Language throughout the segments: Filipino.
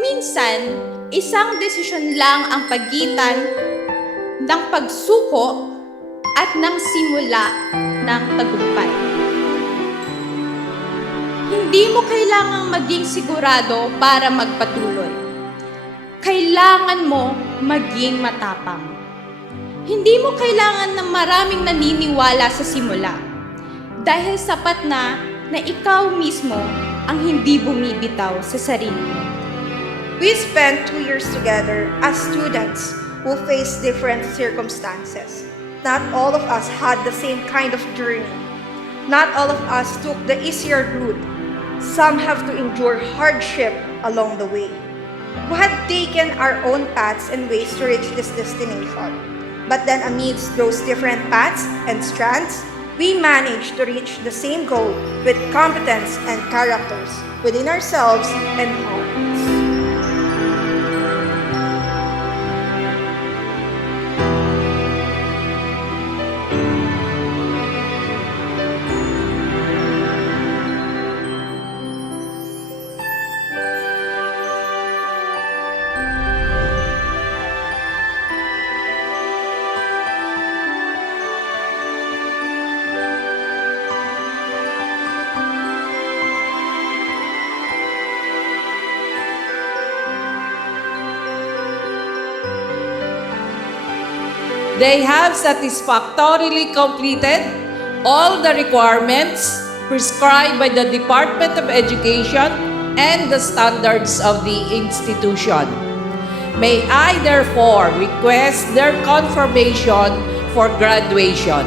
Minsan, isang desisyon lang ang pagitan ng pagsuko at ng simula ng tagumpay. Hindi mo kailangang maging sigurado para magpatuloy. Kailangan mo maging matapang. Hindi mo kailangan ng maraming naniniwala sa simula. Dahil sapat na ikaw mismo ang hindi bumibitaw sa sarili mo. We spent 2 years together as students who faced different circumstances. Not all of us had the same kind of journey. Not all of us took the easier route. Some have to endure hardship along the way. We had taken our own paths and ways to reach this destination. But then amidst those different paths and strands, we managed to reach the same goal with competence and characters within ourselves and others. They have satisfactorily completed all the requirements prescribed by the Department of Education and the standards of the institution. May I therefore request their confirmation for graduation.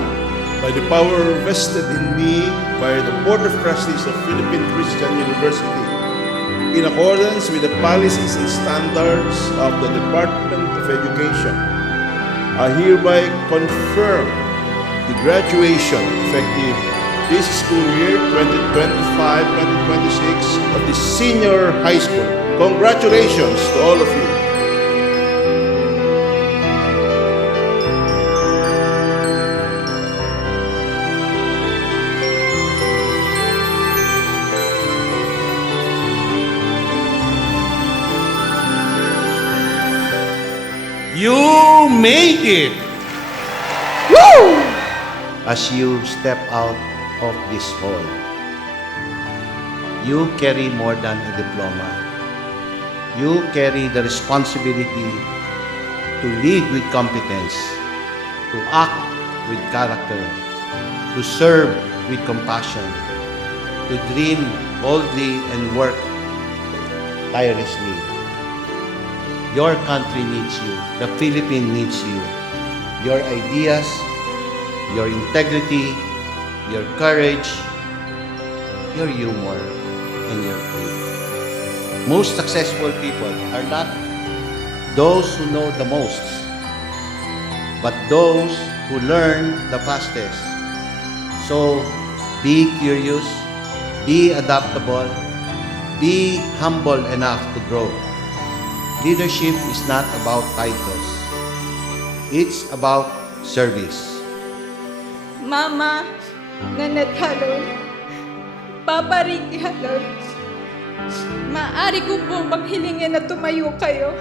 By the power vested in me by the Board of Trustees of Philippine Christian University, in accordance with the policies and standards of the Department of Education, I hereby confirm the graduation effective this school year 2025-2026 of the senior high school. Congratulations to all of you. You made it! Woo! As you step out of this hall, you carry more than a diploma. You carry the responsibility to lead with competence, to act with character, to serve with compassion, to dream boldly and work tirelessly. Your country needs you. The Philippines needs you. Your ideas, your integrity, your courage, your humor, and your faith. Most successful people are not those who know the most, but those who learn the fastest. So, be curious, be adaptable, be humble enough to grow. Leadership is not about titles. It's about service. Mama, Nanat Halon, Papa Ricky Halon, maaari ko po maghilingin na tumayo kayo.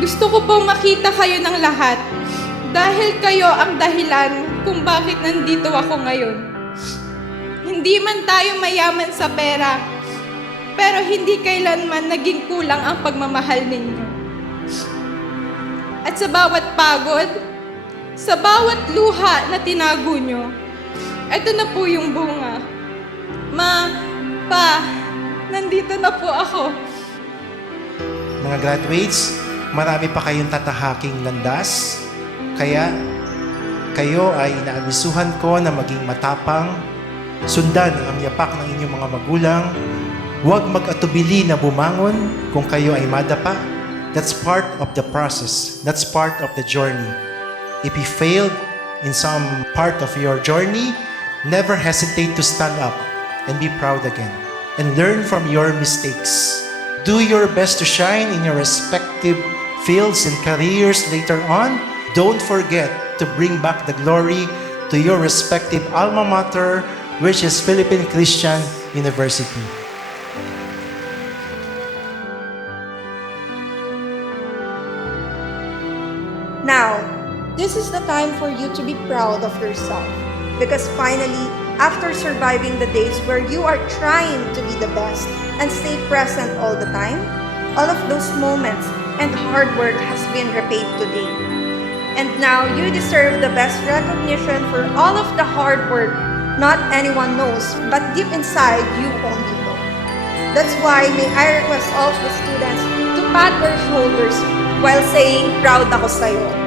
Gusto ko pong makita kayo ng lahat dahil kayo ang dahilan kung bakit nandito ako ngayon. Hindi man tayo mayaman sa pera, pero hindi kailanman naging kulang ang pagmamahal ninyo. At sa bawat pagod, sa bawat luha na tinago nyo, ito na po yung bunga. Ma, Pa, nandito na po ako. Mga graduates, marami pa kayong tatahaking landas. Kaya, kayo ay inaabisuhan ko na maging matapang, sundan ang yapak ng inyong mga magulang. Huwag mag-atubili na bumangon kung kayo ay madapa. That's part of the process. That's part of the journey. If you failed in some part of your journey, never hesitate to stand up and be proud again. And learn from your mistakes. Do your best to shine in your respective fields and careers later on. Don't forget to bring back the glory to your respective alma mater, which is Philippine Christian University. Now, this is the time for you to be proud of yourself. Because finally, after surviving the days where you are trying to be the best and stay present all the time, all of those moments and hard work has been repaid today. And now you deserve the best recognition for all of the hard work not anyone knows, but deep inside you only know. That's why may I request all of the students to pat their shoulders while saying, proud ako sa'yo.